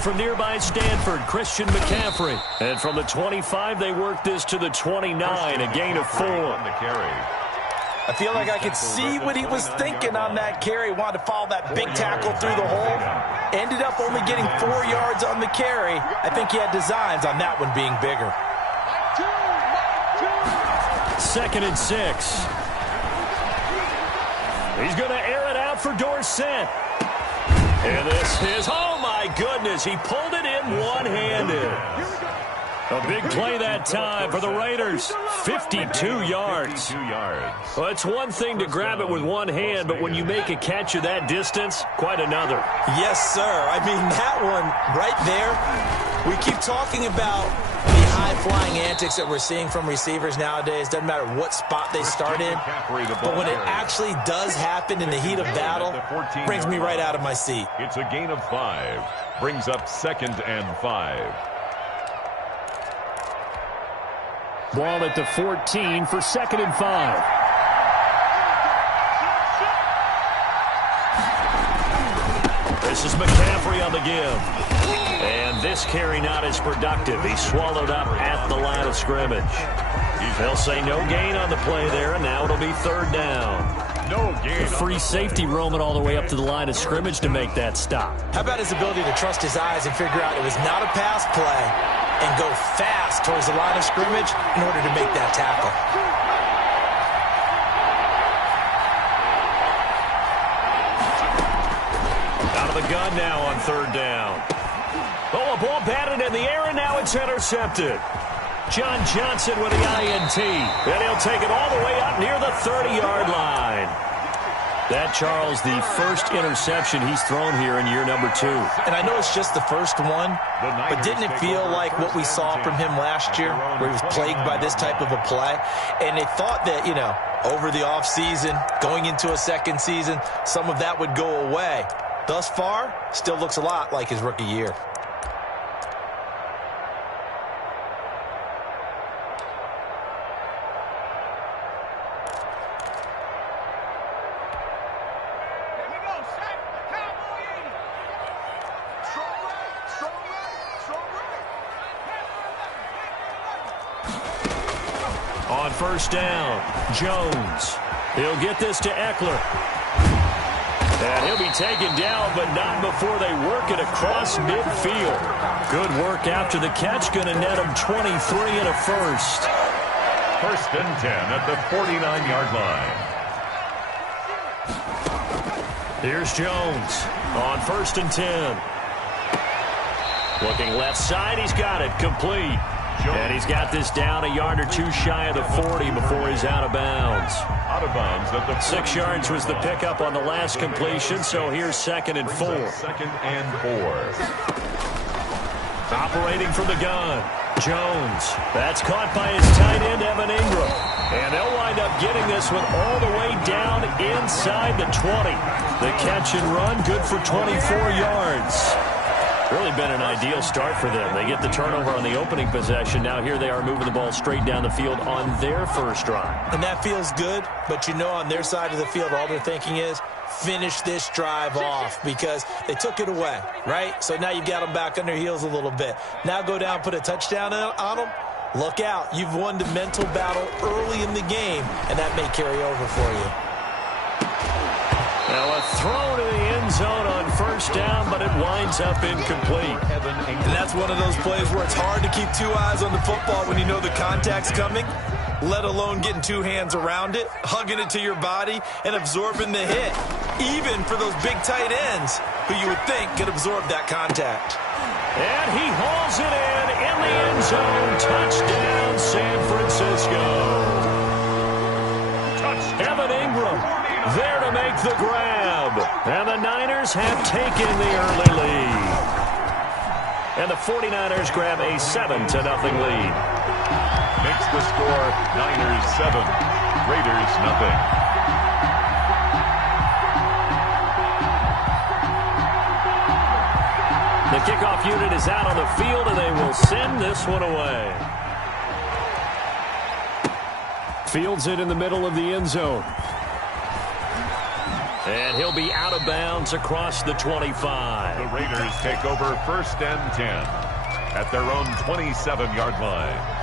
from nearby Stanford, Christian McCaffrey. And from the 25, they work this to the 29, a gain of 4. I feel like I could see what he was thinking on that carry. Wanted to follow that big tackle through the hole. Ended up only getting 4 yards on the carry. I think he had designs on that one being bigger. 2nd and 6. He's going to air it out for Dorsett. And this is, oh my goodness, he pulled it in one-handed. A big play that time for the Raiders. 52 yards. Well, it's one thing to grab it with one hand, but when you make a catch of that distance, quite another. Yes, sir. I mean, that one right there, we keep talking about the high-flying antics that we're seeing from receivers nowadays. Doesn't matter what spot they start in, but when it actually does happen in the heat of battle, brings me right out of my seat. It's a gain of 5. Brings up 2nd and 5. Ball at the 14 for 2nd and 5. This is McCaffrey on the give. And this carry not as productive. He's swallowed up at the line of scrimmage. They'll say no gain on the play there, and now it'll be 3rd down. No gain. The free safety roaming all the way up to the line of scrimmage to make that stop. How about his ability to trust his eyes and figure out it was not a pass play and go fast towards the line of scrimmage in order to make that tackle. Out of the gun now on 3rd down. Oh, a ball batted in the air, and now it's intercepted. John Johnson with the INT. And he'll take it all the way up near the 30-yard line. That, Charles, the first interception he's thrown here in year number 2. And I know it's just the first one, but didn't it feel like what we saw from him last year, where he was plagued by this type of a play? And they thought that, you know, over the offseason, going into a second season, some of that would go away. Thus far, still looks a lot like his rookie year. On 1st down, Jones. He'll get this to Eckler. And he'll be taken down, but not before they work it across midfield. Good work after the catch. Going to net him 23 and a first. 1st and 10 at the 49-yard line. Here's Jones on 1st and 10. Looking left side. He's got it. Complete. And he's got this down a yard or 2 shy of the 40 before he's out of bounds. Out of bounds at the 6 yards was the pickup on the last completion, so here's 2nd and 4. 2nd and 4. Operating from the gun, Jones. That's caught by his tight end, Evan Ingram. And they'll wind up getting this one all the way down inside the 20. The catch and run, good for 24 yards. Really been an ideal start for them. They get the turnover on the opening possession. Now here they are moving the ball straight down the field on their first drive. And that feels good, but you know on their side of the field all they're thinking is finish this drive off because they took it away, right? So now you've got them back on their heels a little bit. Now go down, put a touchdown on them. Look out. You've won the mental battle early in the game, and that may carry over for you. Now a throw to the end zone on 1st down, but it winds up incomplete. And that's one of those plays where it's hard to keep 2 eyes on the football when you know the contact's coming, let alone getting 2 hands around it, hugging it to your body, and absorbing the hit, even for those big tight ends who you would think could absorb that contact. And he hauls it in the end zone. Touchdown, San Francisco. Evan Ingram there to make the grab. And the Niners have taken the early lead. And the 49ers grab a 7-0 lead. Makes the score Niners 7, Raiders nothing. The kickoff unit is out on the field, and they will send this one away. Fields it in the middle of the end zone. And he'll be out of bounds across the 25. The Raiders take over 1st and 10 at their own 27-yard line.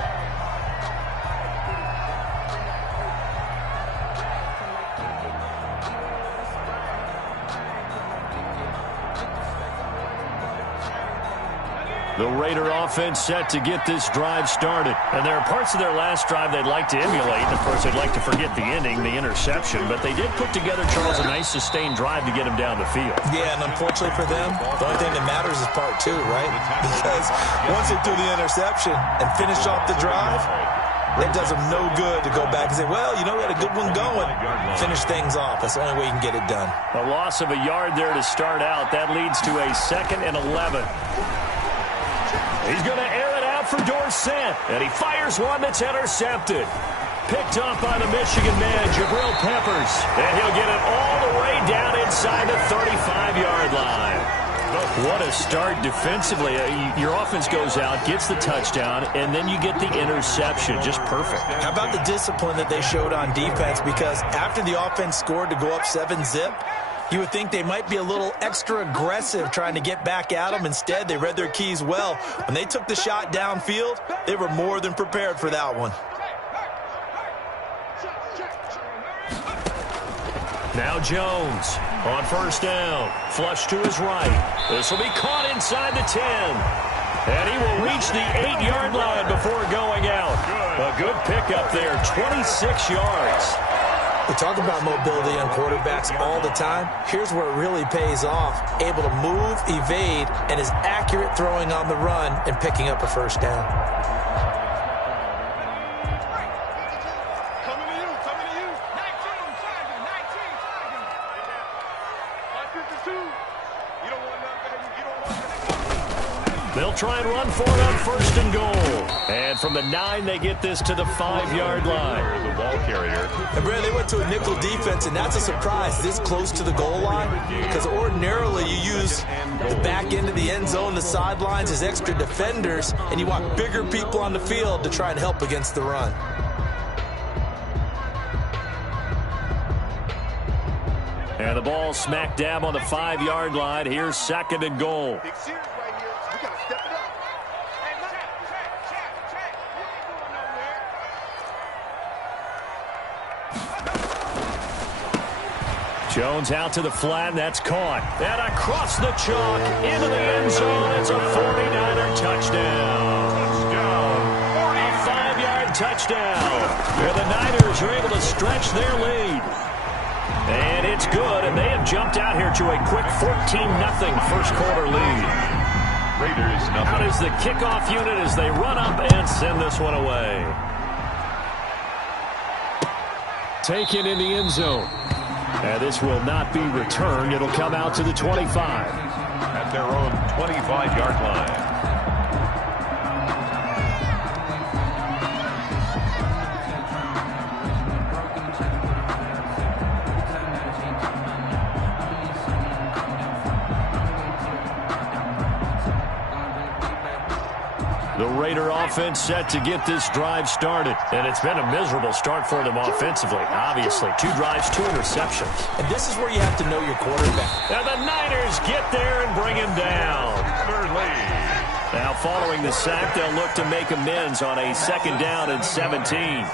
The Raider offense set to get this drive started. And there are parts of their last drive they'd like to emulate. And, of course, they'd like to forget the ending, the interception. But they did put together, Charles, a nice sustained drive to get him down the field. Yeah, and unfortunately for them, the only thing that matters is part 2, right? Because once they threw the interception and finished off the drive, it does them no good to go back and say, well, you know, we had a good one going. Finish things off. That's the only way you can get it done. A loss of a yard there to start out. That leads to a 2nd and 11. He's going to air it out for Dorsett, and he fires one that's intercepted. Picked off by the Michigan man, Jabril Peppers, and he'll get it all the way down inside the 35-yard line. What a start defensively. Your offense goes out, gets the touchdown, and then you get the interception. Just perfect. How about the discipline that they showed on defense? Because after the offense scored to go up 7-zip, you would think they might be a little extra aggressive trying to get back at them. Instead, they read their keys well. When they took the shot downfield, they were more than prepared for that one. Now Jones on 1st down. Flush to his right. This will be caught inside the 10. And he will reach the 8-yard line before going out. A good pickup there, 26 yards. We talk about mobility on quarterbacks all the time. Here's where it really pays off. Able to move, evade, and is accurate throwing on the run and picking up a 1st down. Coming to you. 19, You don't want nothing, baby. You don't want nothing. They'll try and run for it on 1st and goal. And from the 9, they get this to the 5-yard line. The ball carrier. And Brad, they went to a nickel defense, and that's a surprise this close to the goal line, because ordinarily you use the back end of the end zone, the sidelines as extra defenders, and you want bigger people on the field to try and help against the run. And the ball smack dab on the 5-yard line. Here's 2nd and goal. Big series right here. We got to step it up. Jones out to the flat, and that's caught. And across the chalk, into the end zone. It's a 49er touchdown. A 5-yard touchdown. And the Niners are able to stretch their lead. And it's good, and they have jumped out here to a quick 14-0 first quarter lead. Raiders nothing. Out is the kickoff unit as they run up and send this one away. Taken in the end zone. And this will not be returned. It'll come out to the 25. At their own 25-yard line. The Raider offense set to get this drive started. And it's been a miserable start for them offensively, obviously. 2 drives, 2 interceptions. And this is where you have to know your quarterback. And the Niners get there and bring him down. Now following the sack, they'll look to make amends on a 2nd down and 17.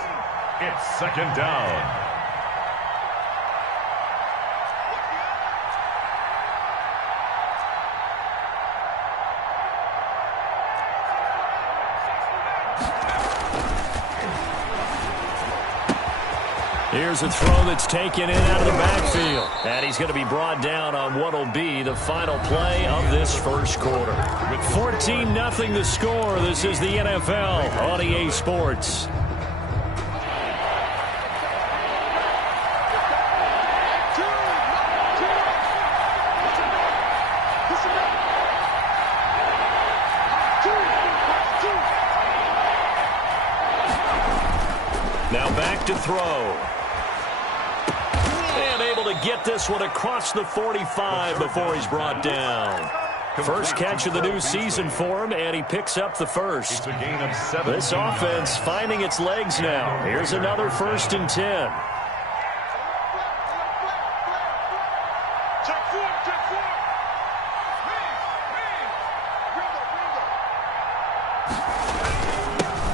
It's 2nd down. Here's a throw that's taken in out of the backfield. And he's going to be brought down on what will be the final play of this first quarter. With 14-0 the score, this is the NFL on EA Sports. Now back to throw. And able to get this one across the 45 before he's brought down. First catch of the new season for him, and he picks up the first. It's a gain of 7. This offense finding its legs now. Here's another 1st and 10.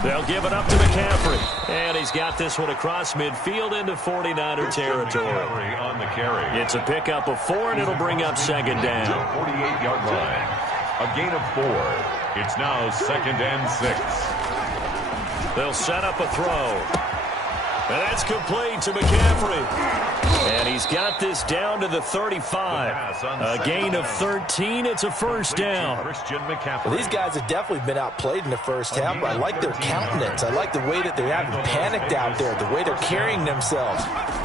They'll give it up to McCaffrey. And he's got this one across midfield into 49er territory. On the carry. It's a pickup of 4, and it'll bring up second down. 48-yard line. A gain of 4. It's now 2nd and 6. They'll set up a throw. And that's complete to McCaffrey. And he's got this down to the 35. A gain of 13. It's a first down. Well, these guys have definitely been outplayed in the first half, but I like their countenance. I like the way that they're having panicked out there, the way they're carrying themselves.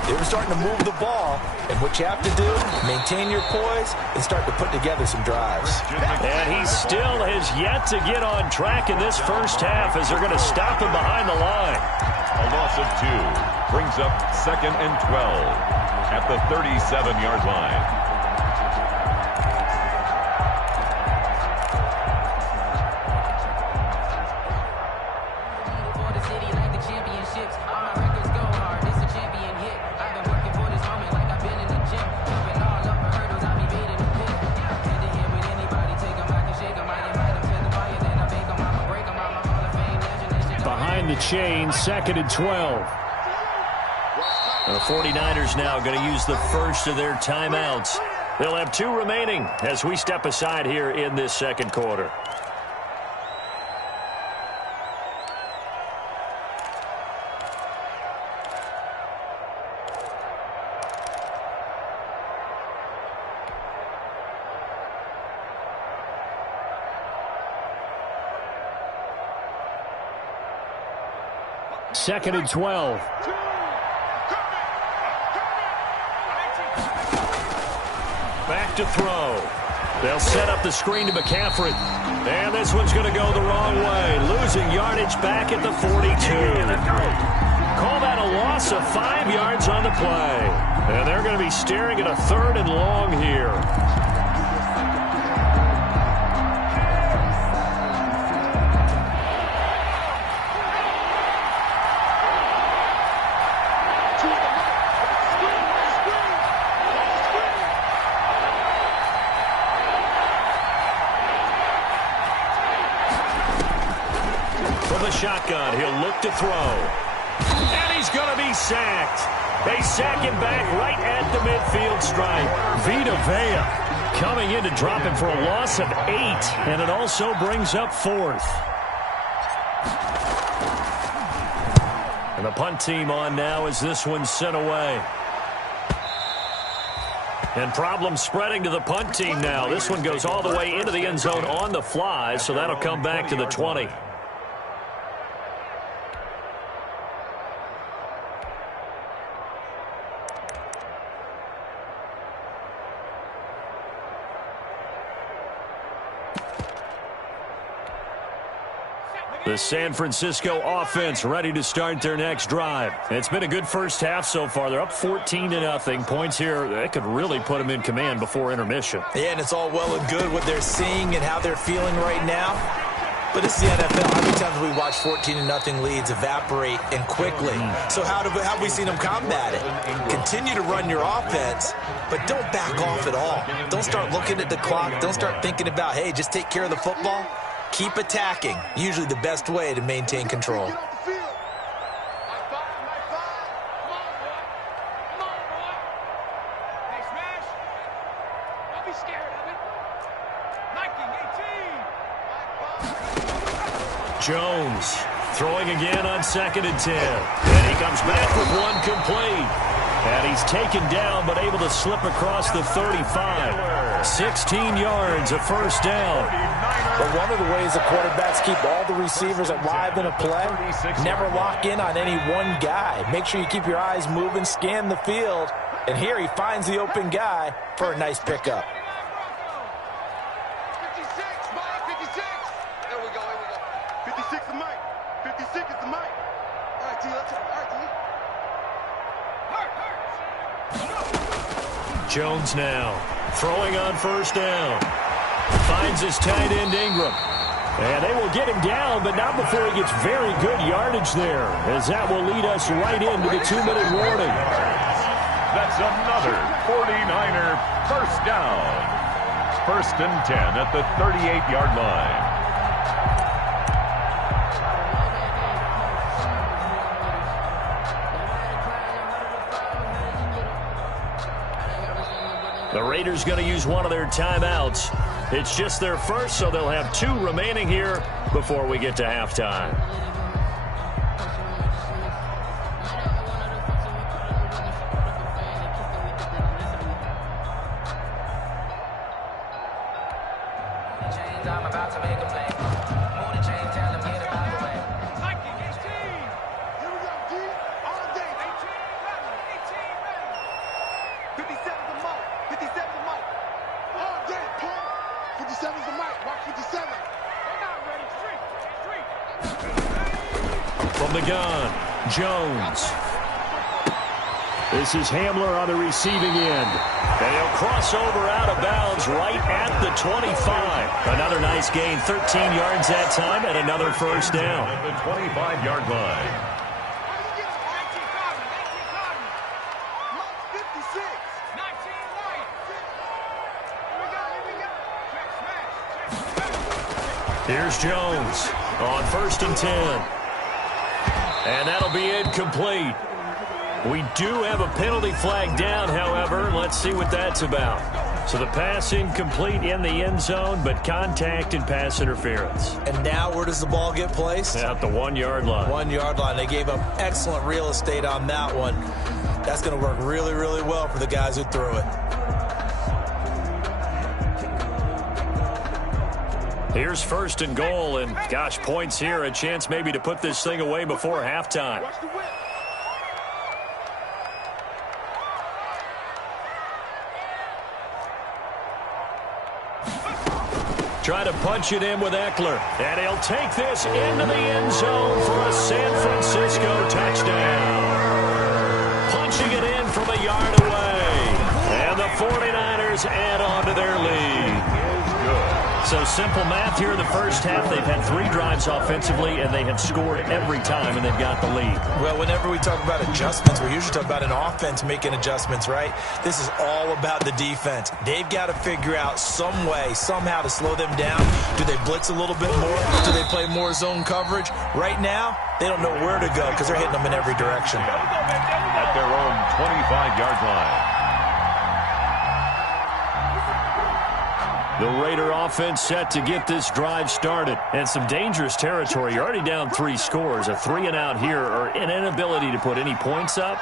They were starting to move the ball, and what you have to do, maintain your poise and start to put together some drives. And he still has yet to get on track in this first half as they're going to stop him behind the line. A loss of 2 brings up 2nd and 12 at the 37-yard line. Behind the chain, 2nd and 12. The 49ers now going to use the first of their timeouts. They'll have 2 remaining as we step aside here in this second quarter. Second and 12. Back to throw. They'll set up the screen to McCaffrey. And this one's going to go the wrong way. Losing yardage back at the 42. Call that a loss of 5 yards on the play. And they're going to be staring at a 3rd and long here. Shotgun, he'll look to throw. And he's going to be sacked. They sack him back right at the midfield stripe. Vita Vea coming in to drop him for a loss of 8, and it also brings up 4th. And the punt team on now as this one's sent away. And problems spreading to the punt team now. This one goes all the way into the end zone on the fly, so that'll come back to the 20. The San Francisco offense ready to start their next drive. It's been a good first half so far. They're up 14-0. Points here, that could really put them in command before intermission. Yeah, and it's all well and good what they're seeing and how they're feeling right now. But this is the NFL. How many times have we watched 14-0 leads evaporate and quickly? So how have we seen them combat it? Continue to run your offense, but don't back off at all. Don't start looking at the clock. Don't start thinking about, hey, just take care of the football. Keep attacking. Usually the best way to maintain control. Jones throwing again on 2nd and 10. And he comes back with one complete. And he's taken down but able to slip across the 35. 16 yards, a first down. But one of the ways the quarterbacks keep all the receivers alive in a play, never lock in on any one guy. Make sure you keep your eyes moving, scan the field. And here he finds the open guy for a nice pickup. 56, Mike, 56. There we go, here we go. 56 is Mike. 56 is the Mike. All right, T, let's go. All right, T. Jones now throwing on first down. Finds his tight end Ingram. And they will get him down, but not before he gets very good yardage there, as that will lead us right into the 2-minute warning. That's another 49er first down. 1st and 10 at the 38-yard line. Raiders going to use one of their timeouts. It's just their first, so they'll have 2 remaining here before we get to halftime. I'm about to make a play. Move the chain, tell them get him out of the way. Here we go, D. All day. 57's the mic. 57's the mic. All day, pump. 57's the mic. Rock 57. They're not ready. Street. From the gun, Jones. This is Hamler on the receiving end. And he'll cross over out of bounds right at the 25. Another nice gain, 13 yards that time, and another first down. At the 25-yard line. Mark 56. 19 white. Here we go. Here's Jones on 1st and 10. And that'll be incomplete. We do have a penalty flag down, however. Let's see what that's about. So the pass incomplete in the end zone, but contact and pass interference. And now where does the ball get placed? At the 1-yard line. 1-yard line. They gave up excellent real estate on that one. That's going to work really, really well for the guys who threw it. Here's 1st and goal, and gosh, points here. A chance maybe to put this thing away before halftime. Watch the whip. Try to punch it in with Eckler. And he'll take this into the end zone for a San Francisco touchdown. Punching it in from a yard away. And the 49ers add on to their lead. So simple math here in the first half. They've had 3 drives offensively, and they have scored every time, and they've got the lead. Well, whenever we talk about adjustments, we usually talk about an offense making adjustments, right? This is all about the defense. They've got to figure out some way, somehow to slow them down. Do they blitz a little bit more? Do they play more zone coverage? Right now, they don't know where to go because they're hitting them in every direction. At their own 25-yard line. The Raider offense set to get this drive started. And some dangerous territory. You're already down 3 scores. A 3-and-out here, or an inability to put any points up.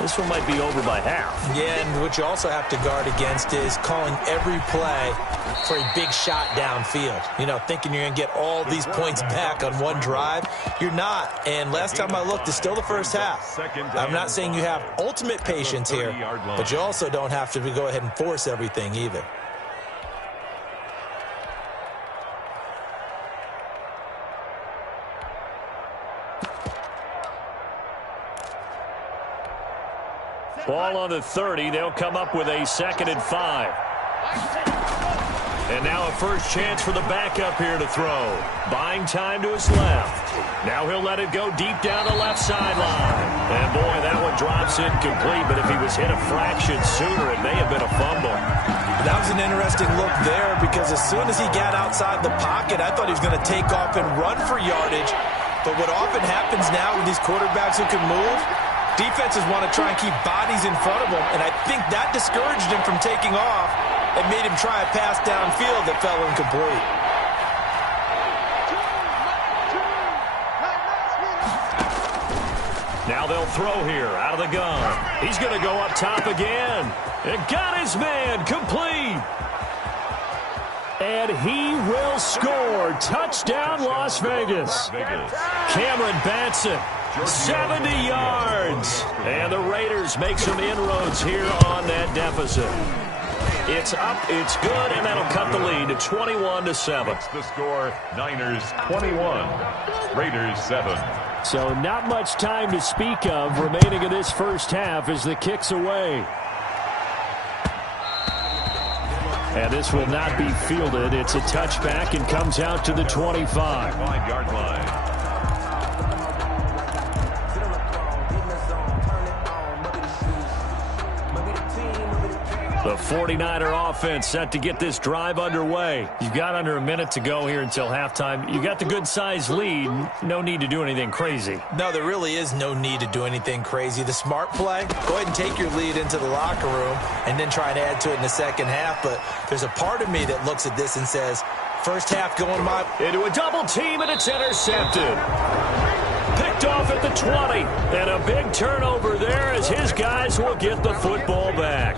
This one might be over by half. Yeah, and what you also have to guard against is calling every play for a big shot downfield. You know, thinking you're going to get all these points back on one drive. You're not. And last time I looked, it's still the first half. I'm not saying you have ultimate patience here, but you also don't have to go ahead and force everything either. Ball on the 30. They'll come up with a 2nd and 5. And now a first chance for the backup here to throw. Buying time to his left. Now he'll let it go deep down the left sideline. And boy, that one drops incomplete, but if he was hit a fraction sooner, it may have been a fumble. That was an interesting look there because as soon as he got outside the pocket, I thought he was going to take off and run for yardage. But what often happens now with these quarterbacks who can move, defenses want to try and keep bodies in front of them, and I think that discouraged him from taking off and made him try a pass downfield that fell incomplete. Now they'll throw here out of the gun. He's going to go up top again. And got his man complete. And he will score. Touchdown, Las Vegas. Cameron Batson. 70 yards. And the Raiders make some inroads here on that deficit. It's up, it's good, and that'll cut the lead to 21-7. That's the score. Niners 21, Raiders 7. So not much time to speak of remaining in this first half as the kick's away. And this will not be fielded. It's a touchback and comes out to the 25. 5-yard line. The The 49er offense set to get this drive underway. You've got under a minute to go here until halftime. You got the good-sized lead. No need to do anything crazy. No, there really is no need to do anything crazy. The smart play, go ahead and take your lead into the locker room and then try and add to it in the second half. But there's a part of me that looks at this and says, first half going my... Into a double team, and it's intercepted. Picked off at the 20. And a big turnover there as his guys will get the football back.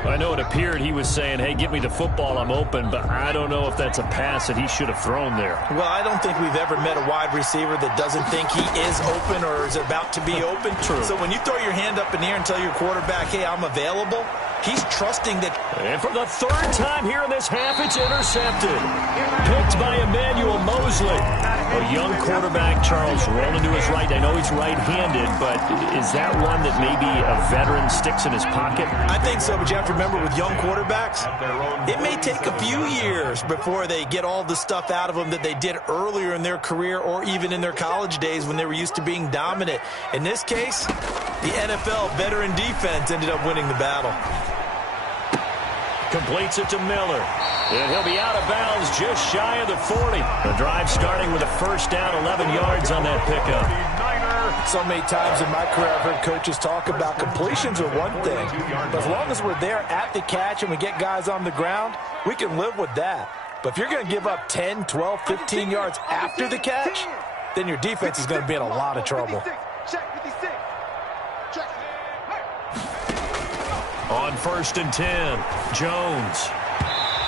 I know it appeared he was saying, hey, give me the football, I'm open, but I don't know if that's a pass that he should have thrown there. Well, I don't think we've ever met a wide receiver that doesn't think he is open or is about to be open. True. So when you throw your hand up in the air and tell your quarterback, hey, I'm available, he's trusting that. And for the third time here in this half, it's intercepted. Picked by Emmanuel Mosley. A young quarterback, Charles, rolling to his right. I know he's right-handed, but is that one that maybe a veteran sticks in his pocket? I think so, but you have to remember with young quarterbacks, it may take a few years before they get all the stuff out of them that they did earlier in their career or even in their college days when they were used to being dominant. In this case, the NFL veteran defense ended up winning the battle. Completes it to Miller. And he'll be out of bounds just shy of the 40. The drive starting with a first down, 11 yards on that pickup. So many times in my career I've heard coaches talk about completions are one thing. But as long as we're there at the catch and we get guys on the ground, we can live with that. But if you're going to give up 10, 12, 15 yards after the catch, then your defense is going to be in a lot of trouble. On 1st and 10, Jones.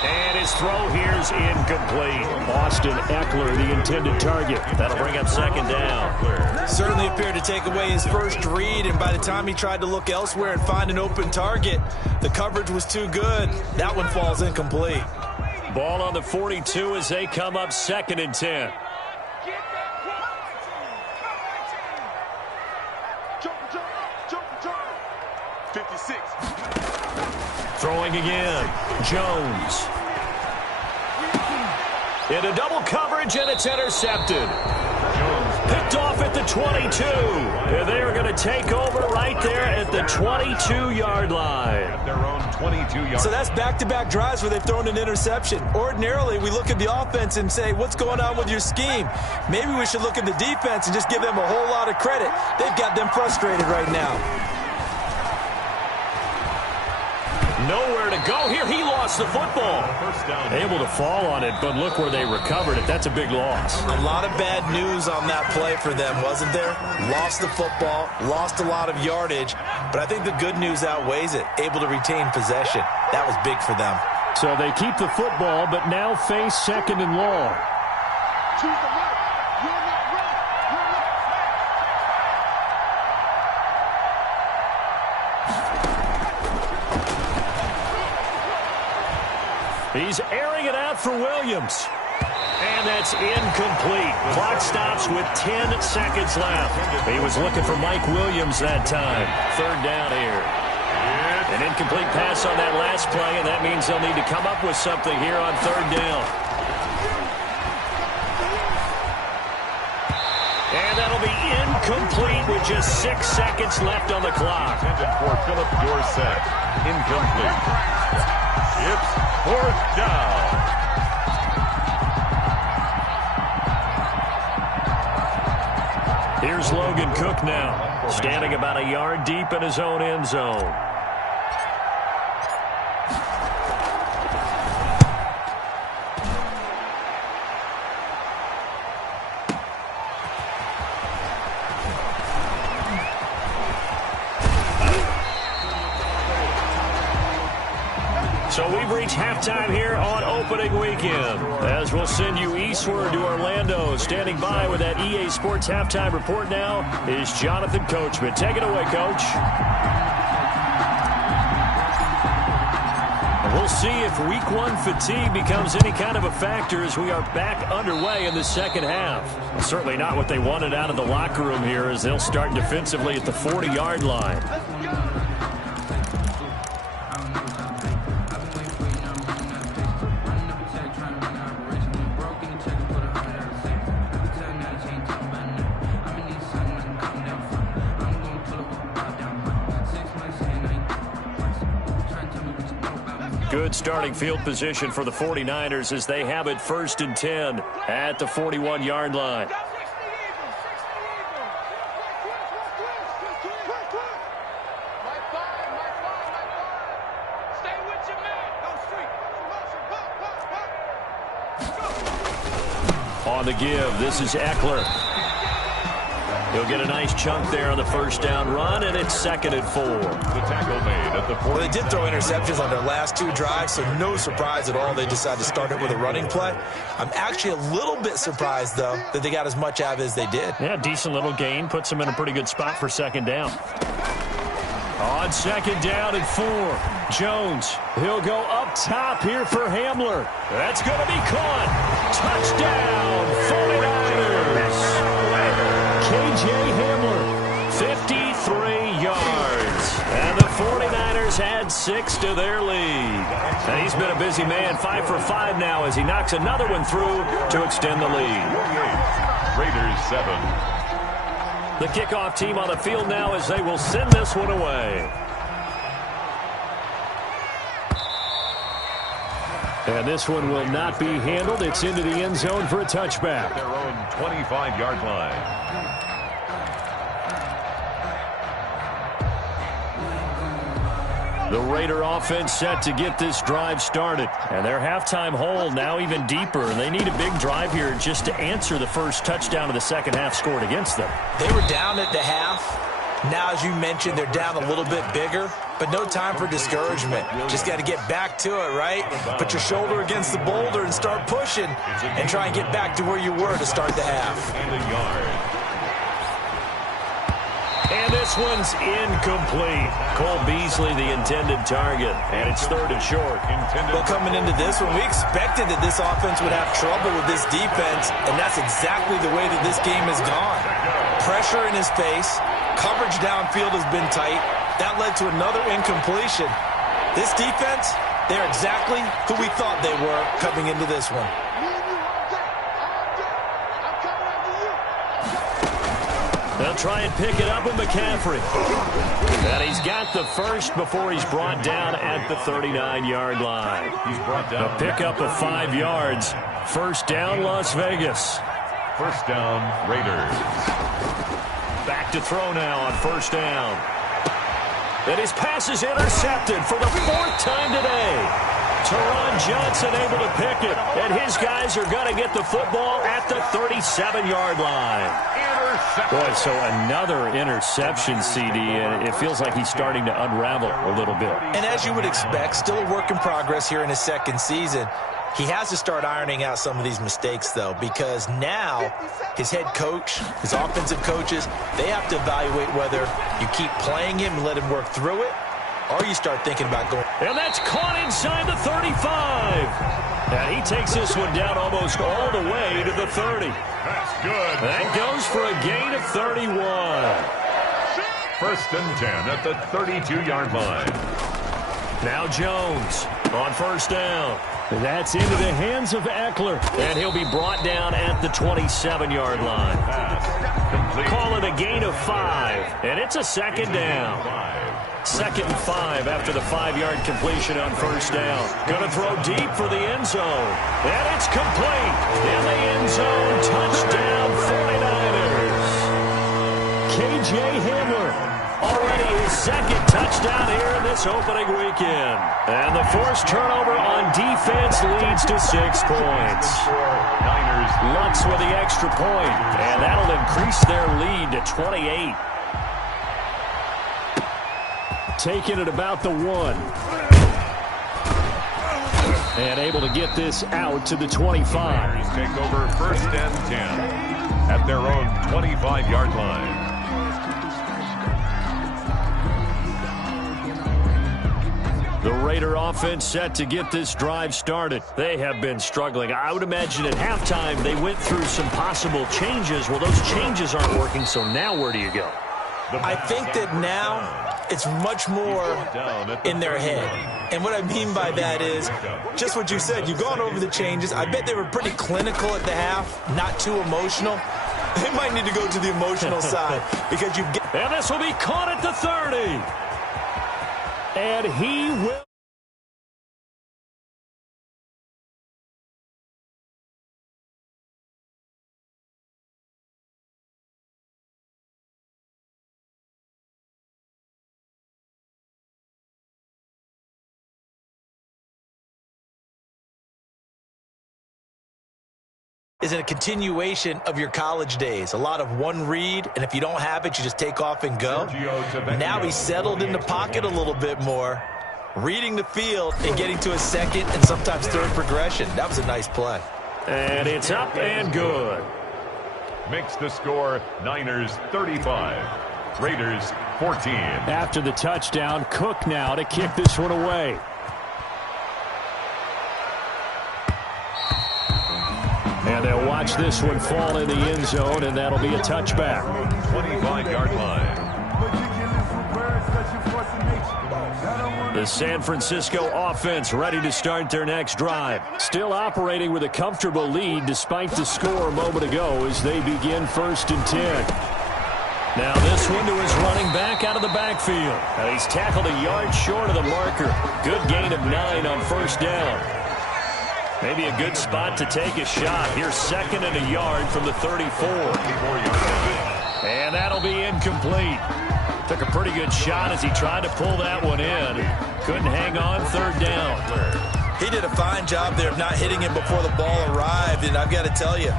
And his throw here's incomplete. Austin Eckler, the intended target. That'll bring up second down. Certainly appeared to take away his first read, and by the time he tried to look elsewhere and find an open target, the coverage was too good. That one falls incomplete. Ball on the 42 as they come up 2nd and 10. Throwing again. Jones. Into double coverage, and it's intercepted. Picked off at the 22. And they are going to take over right there at the 22-yard line. At their own 22-yard. So that's back-to-back drives where they've thrown an interception. Ordinarily, we look at the offense and say, what's going on with your scheme? Maybe we should look at the defense and just give them a whole lot of credit. They've got them frustrated right now. Nowhere to go here. He lost the football. Able to fall on it, but look where they recovered it. That's a big loss. A lot of bad news on that play for them, wasn't there? Lost the football, lost a lot of yardage, but I think the good news outweighs it. Able to retain possession. That was big for them. So they keep the football, but now face 2nd and long. Choose the right. You're not right. You're not. He's airing it out for Williams. And that's incomplete. Clock stops with 10 seconds left. He was looking for Mike Williams that time. 3rd down here. An incomplete pass on that last play, and that means they'll need to come up with something here on 3rd down. And that'll be incomplete with just 6 seconds left on the clock. Intended for Philip Dorsett. Incomplete. It's 4th down. Here's Logan Cook now, standing about a yard deep in his own end zone. So we've reached halftime here on opening weekend. As we'll send you eastward to Orlando. Standing by with that EA Sports halftime report now is Jonathan Coachman. Take it away, Coach. And we'll see if Week 1 fatigue becomes any kind of a factor as we are back underway in the second half. Well, certainly not what they wanted out of the locker room here as they'll start defensively at the 40-yard line. Trying to Good starting field position for the 49ers as they have it 1st and 10 at the 41-yard line. On the give, this is Eckler. He'll get a nice chunk there on the first down run, and it's 2nd and 4. The tackle made at the 40. Well, they did throw interceptions on their last 2 drives, so no surprise at all they decided to start it with a running play. I'm actually a little bit surprised, though, that they got as much out of it as they did. Yeah, decent little gain. Puts them in a pretty good spot for 2nd down. On 2nd down and 4, Jones. He'll go up top here for Hamler. That's going to be caught. Touchdown, 49ers. K.J. Hamler, 53 yards. And the 49ers add 6 to their lead. And he's been a busy man, 5 for 5 now as he knocks another one through to extend the lead. 48. Raiders 7. The kickoff team on the field now as they will send this one away. And this one will not be handled. It's into the end zone for a touchback. Their own 25-yard line. The Raider offense set to get this drive started. And their halftime hole now even deeper. And they need a big drive here just to answer the first touchdown of the second half scored against them. They were down at the half. Now, as you mentioned, they're down a little bit bigger, but no time for discouragement. Just got to get back to it, right? Put your shoulder against the boulder and start pushing and try and get back to where you were to start the half. And a yard. And this one's incomplete. Cole Beasley, the intended target, and it's 3rd and short. Well, coming into this one, we expected that this offense would have trouble with this defense, and that's exactly the way that this game has gone. Pressure in his face. Coverage downfield has been tight. That led to another incompletion. This defense, they're exactly who we thought they were coming into this one. They'll try and pick it up with McCaffrey. And he's got the first before he's brought down at the 39-yard line. He's brought down. A pickup of 5 yards. First down, Las Vegas. First down, Raiders. Back to throw now on first down. And his pass is intercepted for the 4th time today. Teron Johnson able to pick it. And his guys are going to get the football at the 37-yard line. Boy, so another interception, CD, and it feels like he's starting to unravel a little bit. And as you would expect, still a work in progress here in his 2nd season. He has to start ironing out some of these mistakes, though, because now his head coach, his offensive coaches, they have to evaluate whether you keep playing him and let him work through it, or you start thinking about going. And that's caught inside the 35. And he takes this one down almost all the way to the 30. That's good. That goes for a gain of 31. 1st and 10 at the 32-yard line. Now Jones on first down. That's into the hands of Eckler. And he'll be brought down at the 27-yard line. Call it a gain of 5. And it's a 2nd down. 2nd and 5 after the 5-yard completion on first down. Going to throw deep for the end zone. And it's complete. In the end zone, touchdown 49ers. K.J. Hamler. Already his 2nd touchdown here in this opening weekend. And the forced turnover on defense leads to 6 points. Lutz with the extra point, and that'll increase their lead to 28. Taking it about the 1. And able to get this out to the 25. Take over 1st and 10 at their own 25-yard line. The Raider offense set to get this drive started. They have been struggling. I would imagine at halftime they went through some possible changes. Well, those changes aren't working, so now where do you go? I think that now it's much more in their head. And what I mean by that is just what you said. You've gone over the changes. I bet they were pretty clinical at the half, not too emotional. They might need to go to the emotional side because you get. And this will be caught at the 30. And he will. is a continuation of your college days. A lot of one read, and if you don't have it, you just take off and go. Now he's settled in the pocket a little bit more, reading the field and getting to a second and sometimes third progression. That was a nice play. And it's up and good. Makes the score Niners 35, Raiders 14. After the touchdown, Cook now to kick this one away. And they'll watch this one fall in the end zone, and that'll be a touchback. 25-yard line. The San Francisco offense ready to start their next drive. Still operating with a comfortable lead despite the score a moment ago as they begin 1st and 10. Now this one to his running back out of the backfield. And he's tackled a yard short of the marker. Good gain of 9 on 1st down. Maybe a good spot to take a shot. Here's 2nd and a yard from the 34. And that'll be incomplete. Took a pretty good shot as he tried to pull that one in. Couldn't hang on 3rd down. He did a fine job there of not hitting him before the ball arrived, and I've got to tell you,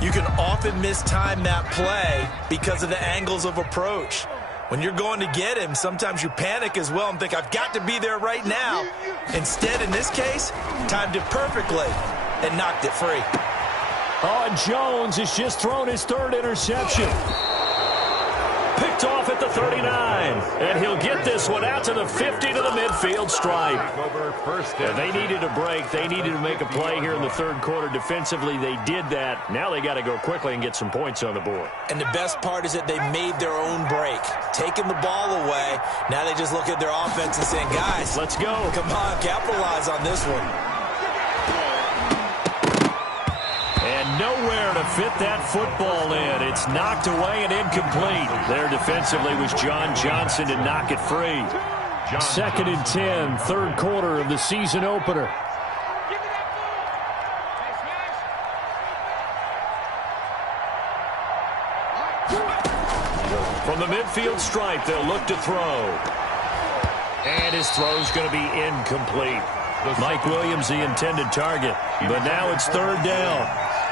you can often mistime that play because of the angles of approach. When you're going to get him, sometimes you panic as well and think, I've got to be there right now. Instead, in this case, timed it perfectly and knocked it free. Oh, and Jones has just thrown his 3rd interception. Picked off at the 39. And he'll get this one out to the 50 to the midfield stripe. And they needed a break. They needed to make a play here in the 3rd quarter. Defensively, they did that. Now they got to go quickly and get some points on the board. And the best part is that they made their own break. Taking the ball away. Now they just look at their offense and saying, guys, let's go. Come on, capitalize on this one. And nowhere to fit that football in. It's knocked away and incomplete. There defensively was John Johnson to knock it free. 2nd and 10, 3rd quarter of the season opener. From the midfield stripe, they'll look to throw. And his throw's going to be incomplete. Mike Williams, the intended target. But now it's 3rd down.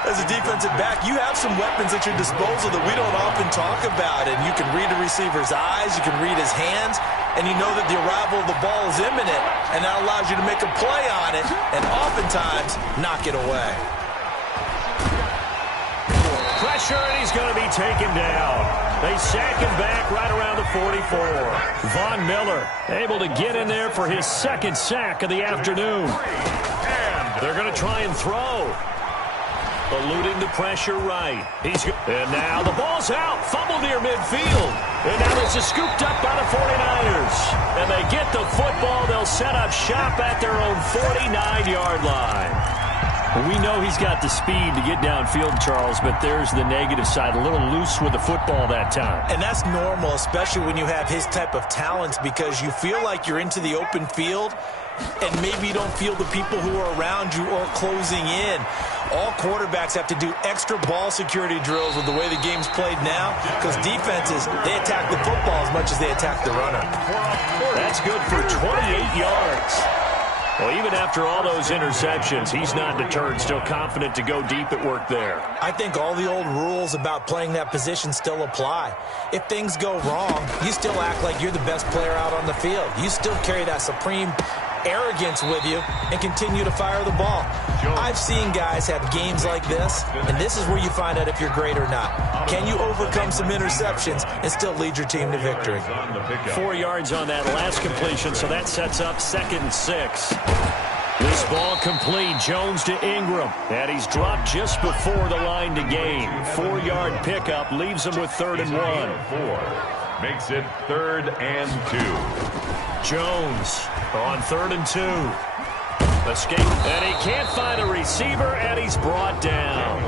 As a defensive back, you have some weapons at your disposal that we don't often talk about. And you can read the receiver's eyes, you can read his hands, and you know that the arrival of the ball is imminent. And that allows you to make a play on it and oftentimes knock it away. Pressure, and he's going to be taken down. They sack him back right around the 44. Von Miller able to get in there for his 2nd sack of the afternoon. And they're going to try and throw. Eluding the pressure right. And now the ball's out. Fumble near midfield. And now this is scooped up by the 49ers. And they get the football. They'll set up shop at their own 49-yard line. We know he's got the speed to get downfield, Charles, but there's the negative side. A little loose with the football that time. And that's normal, especially when you have his type of talents, because you feel like you're into the open field and maybe you don't feel the people who are around you or closing in. All quarterbacks have to do extra ball security drills with the way the game's played now, because defenses, they attack the football as much as they attack the runner. That's good for 28 yards. Well, even after all those interceptions, he's not deterred, still confident to go deep at work there. I think all the old rules about playing that position still apply. If things go wrong, you still act like you're the best player out on the field. You still carry that supreme arrogance with you and continue to fire the ball. I've seen guys have games like this, and this is where you find out if you're great or not. Can you overcome some interceptions and still lead your team to victory? 4 yards on that last completion, so that sets up 2nd and 6. This ball complete. Jones to Ingram. And he's dropped just before the line to gain. 4-yard pickup leaves him with 3rd and 1. Makes it 3rd and 2. Jones on 3rd and 2. Escape. And he can't find a receiver, and he's brought down.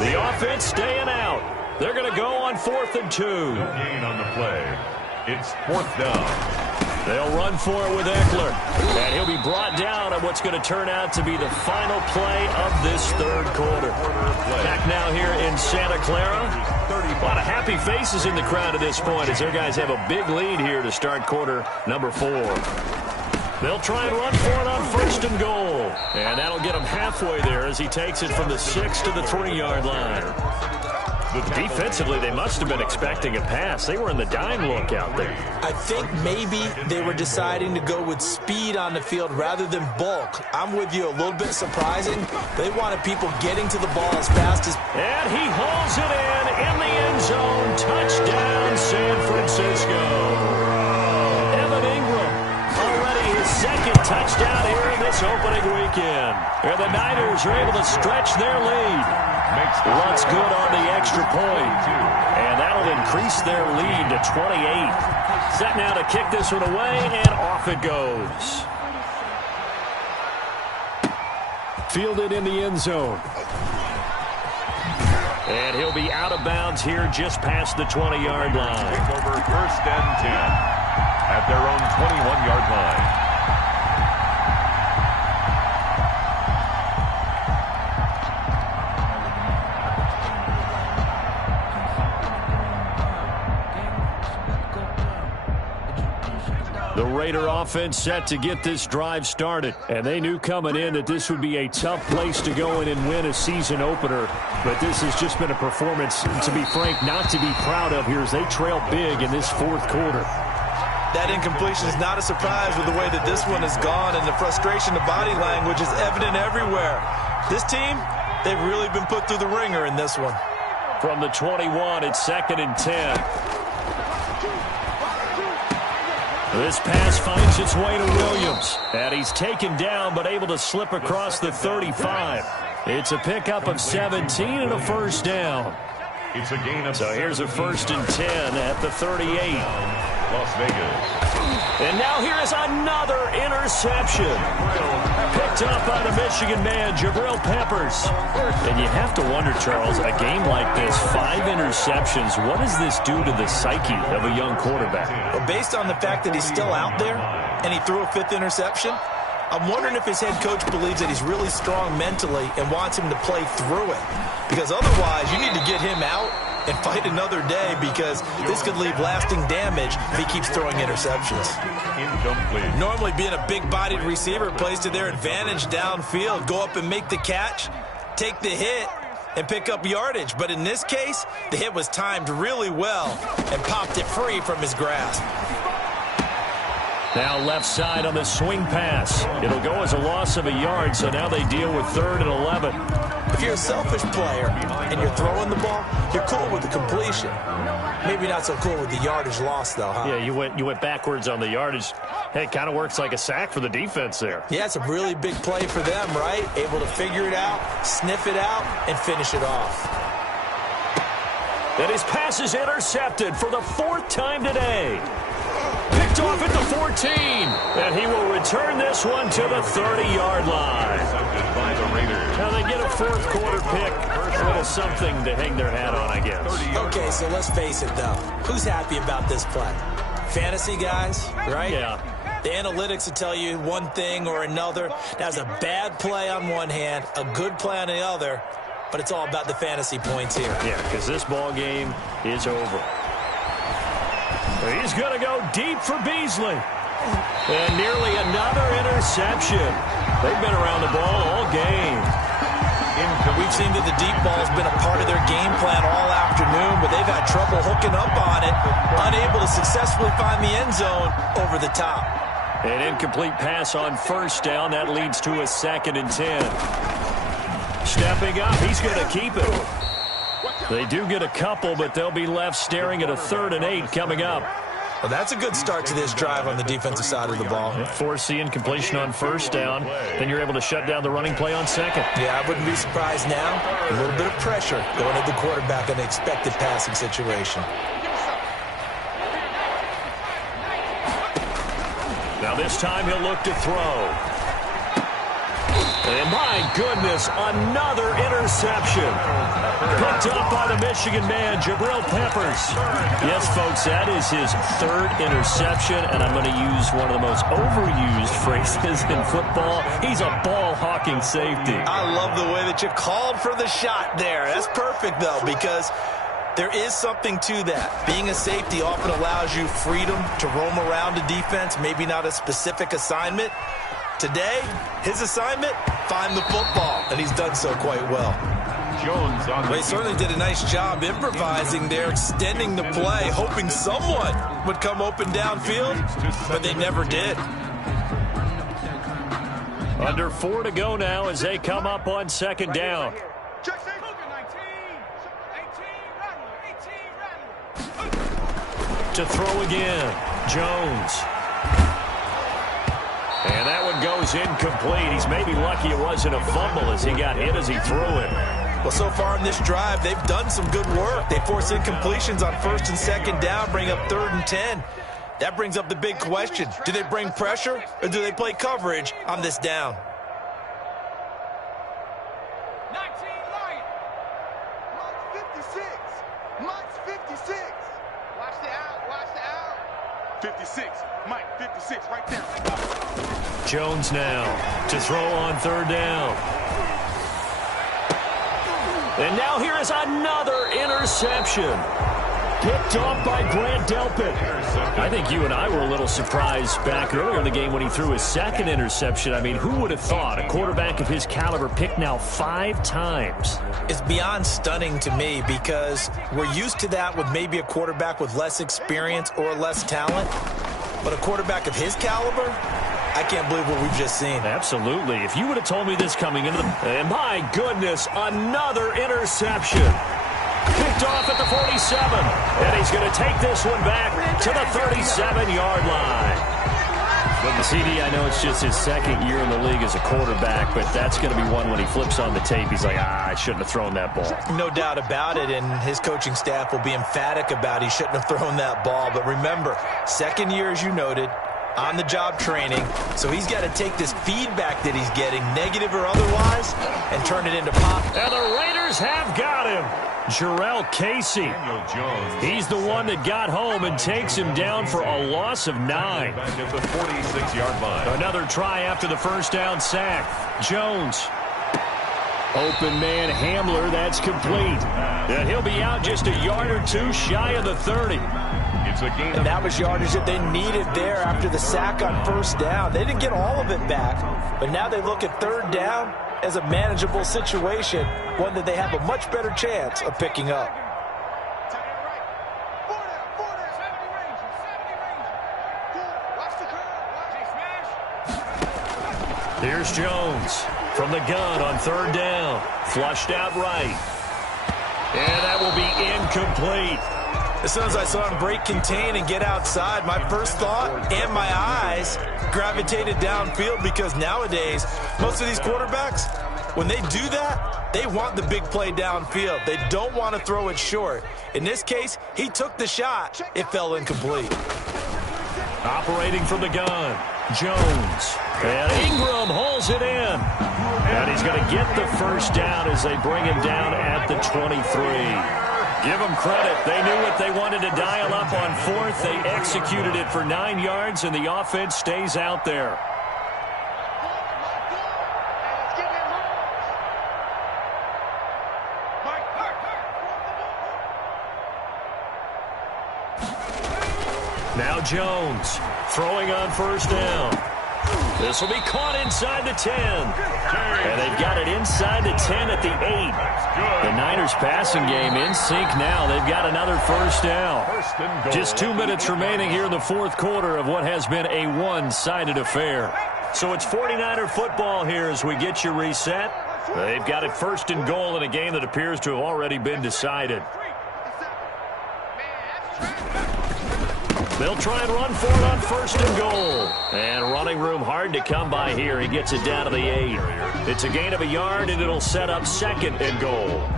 The offense staying out. They're going to go on 4th and 2. No gain on the play. It's 4th down. They'll run for it with Eckler. And he'll be brought down on what's going to turn out to be the final play of this 3rd quarter. Back now here in Santa Clara. A lot of happy faces in the crowd at this point as their guys have a big lead here to start quarter number 4. They'll try and run for it on 1st and goal. And that'll get him halfway there as he takes it from the 6 to the 3-yard line. Defensively, they must have been expecting a pass. They were in the dime look out there. I think maybe they were deciding to go with speed on the field rather than bulk. I'm with you, a little bit surprising. They wanted people getting to the ball as fast as... And he hauls it in the end zone. Touchdown, San Francisco. Evan Ingram, already his 2nd touchdown here in this opening weekend. And the Niners are able to stretch their lead. Runs good on the extra point. And that'll increase their lead to 28. Set now to kick this one away, and off it goes. Fielded in the end zone. And he'll be out of bounds here just past the 20-yard line. Over 1st and 10 at their own 21-yard line. The Raider offense set to get this drive started. And they knew coming in that this would be a tough place to go in and win a season opener. But this has just been a performance, to be frank, not to be proud of here as they trail big in this 4th quarter. That incompletion is not a surprise with the way that this one has gone, and the frustration, the body language is evident everywhere. This team, they've really been put through the ringer in this one. From the 21, it's 2nd and 10. This pass finds its way to Williams. And he's taken down but able to slip across the 35. It's a pickup of 17 and a 1st down. It's a gain of So here's a 1st and 10 at the 38. Las Vegas. And now here is another interception. Picked up by the Michigan man, Jabril Peppers. And you have to wonder, Charles, a game like this, 5 interceptions, what does this do to the psyche of a young quarterback? Well, based on the fact that he's still out there and he threw a 5th interception, I'm wondering if his head coach believes that he's really strong mentally and wants him to play through it. Because otherwise, you need to get him out and fight another day, because this could leave lasting damage if he keeps throwing interceptions. Incomplete. Normally, being a big-bodied receiver plays to their advantage downfield. Go up and make the catch, take the hit, and pick up yardage. But in this case, the hit was timed really well and popped it free from his grasp. Now left side on the swing pass. It'll go as a loss of a yard, so now they deal with 3rd and 11. If you're a selfish player and you're throwing the ball, you're cool with the completion. Maybe not so cool with the yardage loss, though, huh? Yeah, you went backwards on the yardage. Hey, it kind of works like a sack for the defense there. Yeah, it's a really big play for them, right? Able to figure it out, sniff it out, and finish it off. And his pass is intercepted for the 4th time today. Picked off at the 14. And he will return this one to the 30-yard line. By the Raiders. Now they get a 4th quarter pick. A little something to hang their hat on, I guess. Okay, so let's face it, though. Who's happy about this play? Fantasy guys, right? Yeah. The analytics will tell you one thing or another. That's a bad play on one hand, a good play on the other, but it's all about the fantasy points here. Yeah, because this ball game is over. He's going to go deep for Beasley. And nearly another interception. They've been around the ball all game. We've seen that the deep ball has been a part of their game plan all afternoon, but they've had trouble hooking up on it, unable to successfully find the end zone over the top. An incomplete pass on 1st down. That leads to a 2nd and 10. Stepping up, he's going to keep it. They do get a couple, but they'll be left staring at a 3rd and 8 coming up. Well, that's a good start to this drive on the defensive side of the ball. Force the incompletion on 1st down. Then you're able to shut down the running play on 2nd. Yeah, I wouldn't be surprised now. A little bit of pressure going at the quarterback in an expected passing situation. Now this time he'll look to throw. And my goodness, another interception. Picked up by the Michigan man, Jabril Peppers. Yes, folks, that is his 3rd interception, and I'm going to use one of the most overused phrases in football. He's a ball-hawking safety. I love the way that you called for the shot there. That's perfect, though, because There is something to that. Being a safety often allows you freedom to roam around a defense, maybe not a specific assignment. Today, his assignment, find the football, and he's done so quite well. Jones on the He certainly did a nice job improvising there, extending the play, hoping someone would come open downfield, but they never did. Under 4 to go now as they come up on second down. To throw again, Jones. And that one goes incomplete. He's maybe lucky it wasn't a fumble as he got hit as he threw it. Well, so far in this drive, they've done some good work. They force incompletions on first and second down, bring up 3rd and 10. That brings up the big question. Do they bring pressure or do they play coverage on this down? 19 Lion. Mike's 56. Mike's 56. Watch the out. Watch the out. 56. Mike, 56 right there. Jones now to throw on 3rd down. And now here is another interception. Picked off by Grant Delpit. I think you and I were a little surprised back earlier in the game when he threw his 2nd interception. I mean, who would have thought a quarterback of his caliber picked now 5 times? It's beyond stunning to me because we're used to that with maybe a quarterback with less experience or less talent. But a quarterback of his caliber, I can't believe what we've just seen. Absolutely. If you would have told me this coming into the... And my goodness, another interception. Picked off at the 47. And he's going to take this one back to the 37-yard line. But the CD, I know it's just his 2nd year in the league as a quarterback, but that's going to be one when he flips on the tape. He's like, I shouldn't have thrown that ball. No doubt about it, and his coaching staff will be emphatic about he shouldn't have thrown that ball. But remember, 2nd year, as you noted, on-the-job training, so he's got to take this feedback that he's getting, negative or otherwise, and turn it into pop. And the Raiders have got him. Jarrell Casey. He's the one that got home and takes him down for a loss of 9. back at the 46-yard line. Another try after the first down sack. Jones. Open man Hamler, that's complete. And he'll be out just a yard or 2 shy of the 30. It's a gain. And that was yardage that they needed there after the sack on first down. They didn't get all of it back, but now they look at 3rd down as a manageable situation, one that they have a much better chance of picking up. Here's Jones from the gun on 3rd down. Flushed out right. And that will be incomplete. As soon as I saw him break contain and get outside, my first thought and my eyes gravitated downfield because nowadays, most of these quarterbacks, when they do that, they want the big play downfield. They don't want to throw it short. In this case, he took the shot. It fell incomplete. Operating from the gun, Jones. And Ingram holds it in. And he's going to get the first down as they bring him down at the 23. Give them credit. They knew what they wanted to dial up on 4th. They executed it for 9 yards, and the offense stays out there. Now Jones throwing on first down. This will be caught inside the 10. And they've got it inside the 10 at the 8. The Niners passing game in sync now. They've got another first down. Just 2 minutes remaining here in the 4th quarter of what has been a one-sided affair. So it's 49er football here as we get you reset. They've got it 1st and goal in a game that appears to have already been decided. They'll try and run for it on 1st and goal. And running room hard to come by here. He gets it down to the 8. It's a gain of a yard, and it'll set up 2nd and goal.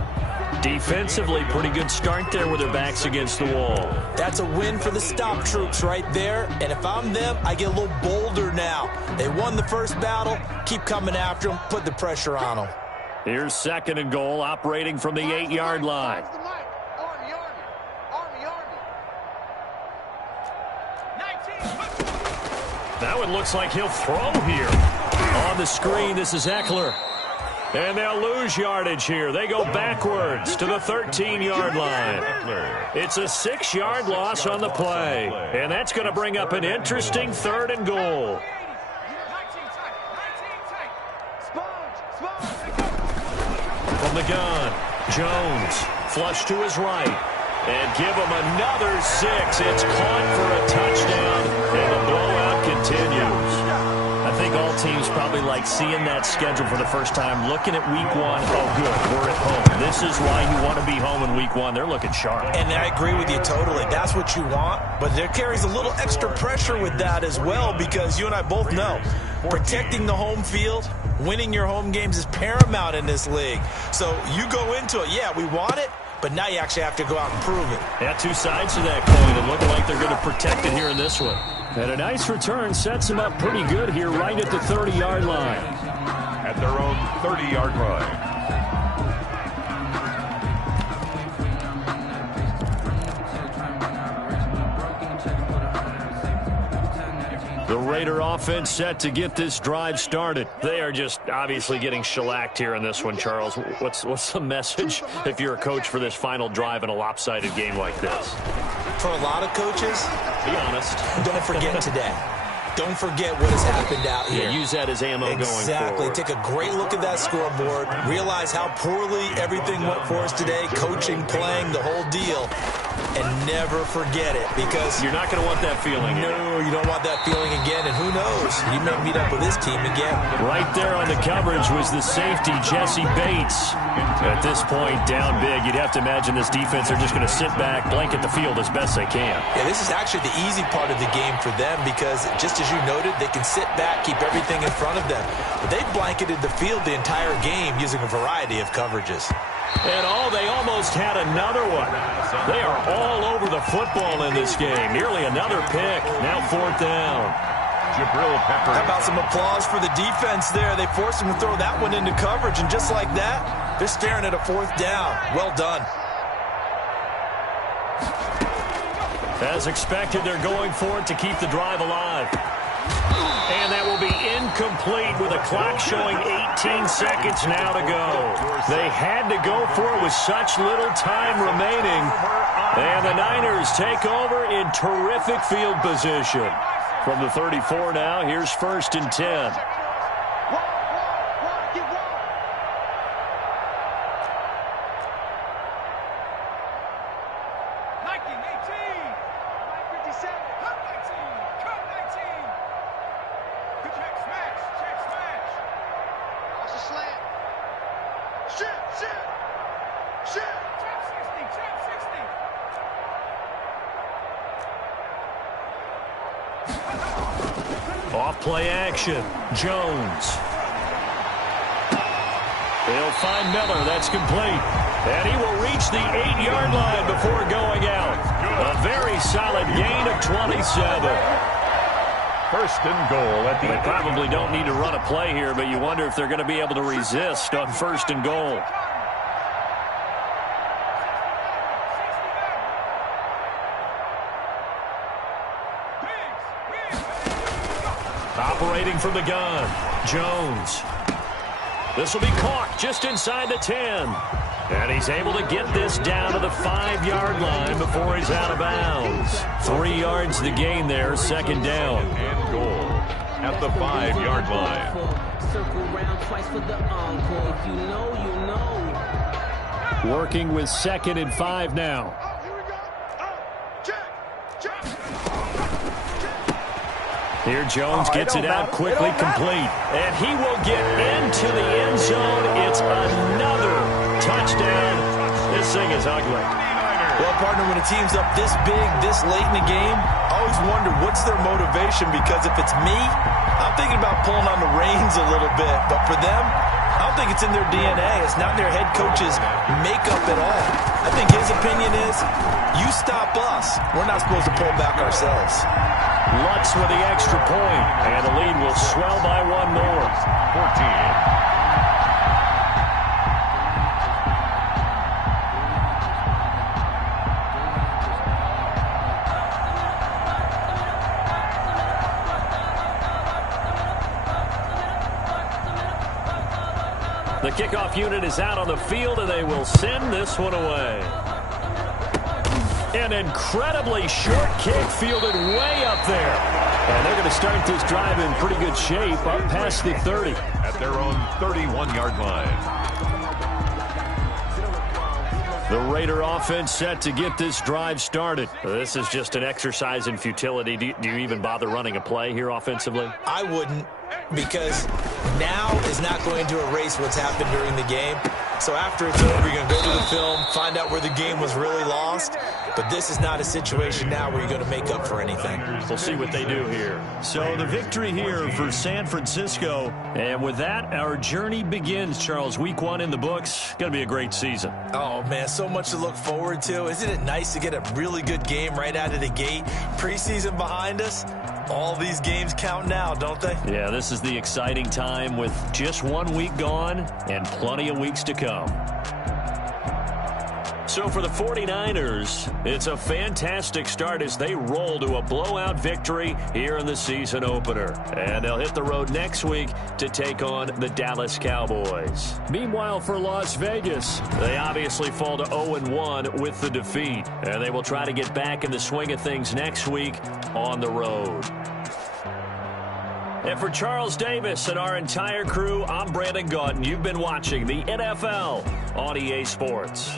Defensively, pretty good start there with their backs against the wall. That's a win for the stop troops right there. And if I'm them, I get a little bolder now. They won the first battle. Keep coming after them. Put the pressure on them. Here's 2nd and goal, operating from the 8-yard line. That one looks like he'll throw here. On the screen, this is Eckler. And they'll lose yardage here. They go backwards to the 13-yard line. It's a 6-yard loss on the play. And that's going to bring up an interesting 3rd and goal. From the gun, Jones, flush to his right. And give him another 6. It's caught for a touchdown. And the blowout continues. I think all teams probably like seeing that schedule for the first time, looking at week 1. Oh, good, we're at home. This is why you want to be home in week 1. They're looking sharp. And I agree with you totally. That's what you want. But there carries a little extra pressure with that as well, because you and I both know protecting the home field, winning your home games is paramount in this league. So you go into it, yeah, we want it, but now you actually have to go out and prove it. Yeah, 2 sides to that coin, and looking like they're going to protect it here in this one. And a nice return sets them up pretty good here right at the 30-yard line. At their own 30-yard line. The Raider offense set to get this drive started. They are just obviously getting shellacked here in this one, Charles. What's the message if you're a coach for this final drive in a lopsided game like this? For a lot of coaches, be honest, don't forget today. Don't forget what has happened out here. Yeah, use that as ammo going forward. Exactly. Take a great look at that scoreboard. Realize how poorly everything went for us today. Coaching, playing, the whole deal. And never forget it, because you're not going to want that feeling. No, you don't want that feeling again. And who knows? You may meet up with this team again. Right there on the coverage was the safety, Jesse Bates. At this point, down big. You'd have to imagine this defense are just going to sit back, blanket the field as best they can. Yeah, this is actually the easy part of the game for them, because just as you noted, they can sit back, keep everything in front of them. But they blanketed the field the entire game using a variety of coverages. And they almost had another one. They are all over the football in this game. Nearly another pick. Now 4th down. Jabril Peppers. How about some applause for the defense there? They forced him to throw that one into coverage, and just like that, they're staring at a 4th down. Well done. As expected, they're going for it to keep the drive alive. And that will be incomplete with a clock showing 18 seconds now to go. They had to go for it with such little time remaining. And the Niners take over in terrific field position. From the 34 now, here's 1st and 10. Off-play action. Jones. They'll find Miller. That's complete. And he will reach the 8-yard line before going out. A very solid gain of 27. 1st and goal at the They probably don't need to run a play here, but you wonder if they're going to be able to resist on 1st and goal. Operating from the gun, Jones. This will be caught just inside the 10. And he's able to get this down to the 5-yard line before he's out of bounds. 3 yards the gain there, 2nd down. And goal at the 5-yard line. Circle round twice for the encore. If you know, you know. Working with 2nd and 5 now. Here Jones gets it out quickly, complete. And he will get into the end zone. It's another touchdown. This thing is ugly. Well, partner, when a team's up this big, this late in the game, I always wonder what's their motivation, because if it's me, I'm thinking about pulling on the reins a little bit. But for them, I don't think it's in their DNA. It's not their head coach's makeup at all. I think his opinion is, you stop us, we're not supposed to pull back ourselves. Lutz with the extra point, and the lead will swell by 1 more. 14. The kickoff unit is out on the field, and they will send this one away. An incredibly short kick fielded way up there. And they're going to start this drive in pretty good shape up past the 30. At their own 31-yard line. The Raider offense set to get this drive started. This is just an exercise in futility. Do you even bother running a play here offensively? I wouldn't, because now is not going to erase what's happened during the game. So after it's over, you're going to go to the film, find out where the game was really lost. But this is not a situation now where you're going to make up for anything. We'll see what they do here. So the victory here for San Francisco. And with that, our journey begins, Charles. Week 1 in the books. Going to be a great season. Oh, man, so much to look forward to. Isn't it nice to get a really good game right out of the gate? Preseason behind us. All these games count now, don't they? Yeah, this is the exciting time with just 1 week gone and plenty of weeks to come. So for the 49ers, it's a fantastic start as they roll to a blowout victory here in the season opener. And they'll hit the road next week to take on the Dallas Cowboys. Meanwhile, for Las Vegas, they obviously fall to 0-1 with the defeat. And they will try to get back in the swing of things next week on the road. And for Charles Davis and our entire crew, I'm Brandon Gaudin. You've been watching the NFL on EA Sports.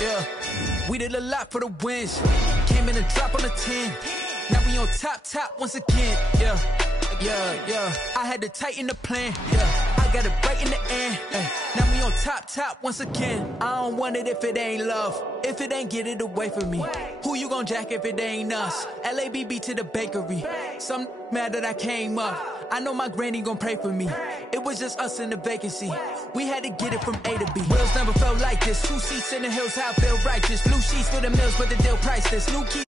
yeah. We did a lot for the wins. Came in a drop on a 10. Now we on top once again, yeah. I had to tighten the plan, yeah. I got it right in the end, ay. Now we on top once again. I don't want it if it ain't love. If it ain't, get it away from me. Who you gon' jack if it ain't us? LABB to the bakery. Some mad that I came up. I know my granny gon' pray for me. It was just us in the vacancy. We had to get it from A to B. Wheels never felt like this. 2 seats in the hills, how I feel righteous. Blue sheets for the mills, but the deal priceless. New key